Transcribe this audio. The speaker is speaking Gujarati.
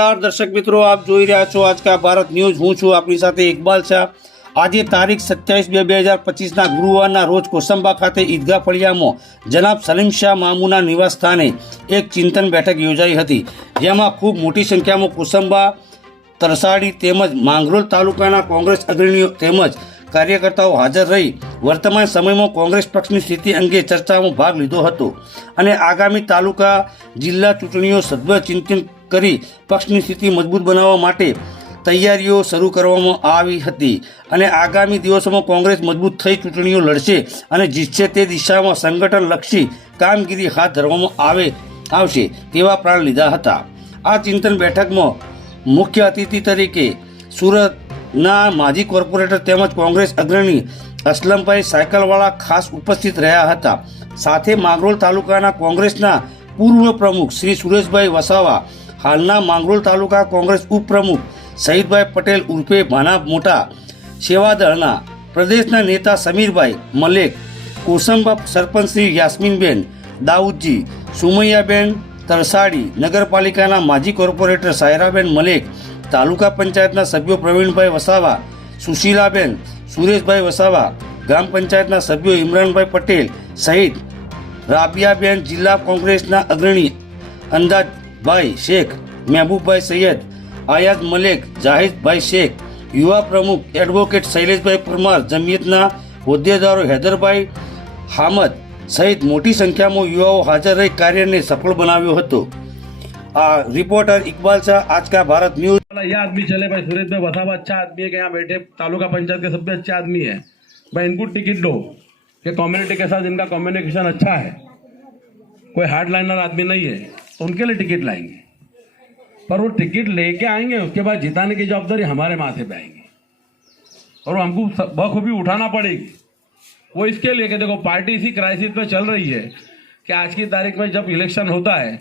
नमस्कार दर्शक मित्रों, आप જોઈ રહ્યા છો आज का भारत न्यूज। હું છું આપની સાથે ઇકબાલ શાહ। આજે તારીખ 27/2/2025ના ગુરુવારના રોજ કોસંબા ખાતે ઈદગાહ ફળિયામાં જનાબ સલીમ શાહ મામુના નિવાસ સ્થાને એક ચિંતન બેઠક યોજાઈ હતી, જેમાં ખૂબ મોટી સંખ્યામાં કોસંબા, તરસાડી તેમજ માંગરોળ તાલુકાના કોંગ્રેસ અગ્રણીઓ તેમજ કાર્યકર્તાઓ હાજર રહી વર્તમાન સમયમાં કોંગ્રેસ પક્ષની સ્થિતિ અંગે ચર્ચામાં ભાગ લીધો હતો અને આગામી તાલુકા જિલ્લા ચૂંટણીઓ સદ્ભર ચિંતન કરી પક્ષની સ્થિતિ મજબૂત બનાવવા માટે તૈયારીઓ શરૂ કરવામાં આવી હતી અને આગામી દિવસોમાં કોંગ્રેસ મજબૂત થઈ ચૂંટણીઓ લડશે અને જીતશે તે દિશામાં સંગઠનલક્ષી કામગીરી હાથ ધરવામાં આવશે તેવા પ્રણ લીધા હતા। આ ચિંતન બેઠકમાં મુખ્ય અતિથિ તરીકે સુરતના માજી કોર્પોરેટર તેમજ કોંગ્રેસ અગ્રણી અસલમભાઈ સાયકલવાળા ખાસ ઉપસ્થિત રહ્યા હતા। સાથે માંગરોળ તાલુકાના કોંગ્રેસના પૂર્વ પ્રમુખ શ્રી સુરેશભાઈ વસાવા, હાલના માંગરોળ તાલુકા કોંગ્રેસ ઉપપ્રમુખ શહીદભાઈ પટેલ ઉર્ફે ભાના મોટા, સેવાદળના પ્રદેશના નેતા સમીરભાઈ મલેક, કોસંબા સરપંચ શ્રી યાસ્મીનબેન દાઉદજી, સુમૈયાબેન તરસાડી, નગરપાલિકાના માજી કોર્પોરેટર સાયરાબેન મલેક, તાલુકા પંચાયતના સભ્યો પ્રવીણભાઈ વસાવા, સુશીલાબેન, સુરેશભાઈ વસાવા, ગ્રામ પંચાયતના સભ્યો ઇમરાનભાઈ પટેલ સહિત રાબિયાબેન, જિલ્લા કોંગ્રેસના અગ્રણી અંદાજભાઈ શેખ, મહેબૂબભાઈ સૈયદ, આયાદ મલેક, જાહિદભાઈ શેખ, યુવા પ્રમુખ એડવોકેટ શૈલેષભાઈ પરમાર, જમિયતના હોદ્દેદારો હૈદરભાઈ હામદ સહિત મોટી સંખ્યામાં યુવાઓ હાજર રહી કાર્યને સફળ બનાવ્યો હતો। रिपोर्टर इकबाल शाह, आज का भारत न्यूज। ये आदमी चले भाई, सुरेश भाई वसावा अच्छा आदमी है कि यहाँ बैठे तालुका पंचायत के सबसे अच्छे आदमी है भाई, इनको टिकट दो कि कम्युनिटी के साथ इनका कम्युनिकेशन अच्छा है, कोई हार्ड लाइनर आदमी नहीं है, तो उनके लिए टिकट लाएंगे। पर वो टिकट लेके आएंगे, उसके बाद जिताने की जवाबदारी हमारे माथे पे आएंगी और हमको बखूबी उठाना पड़ेगी। वो इसके लिए कि देखो पार्टी इसी क्राइसिस में चल रही है कि आज की तारीख में जब इलेक्शन होता है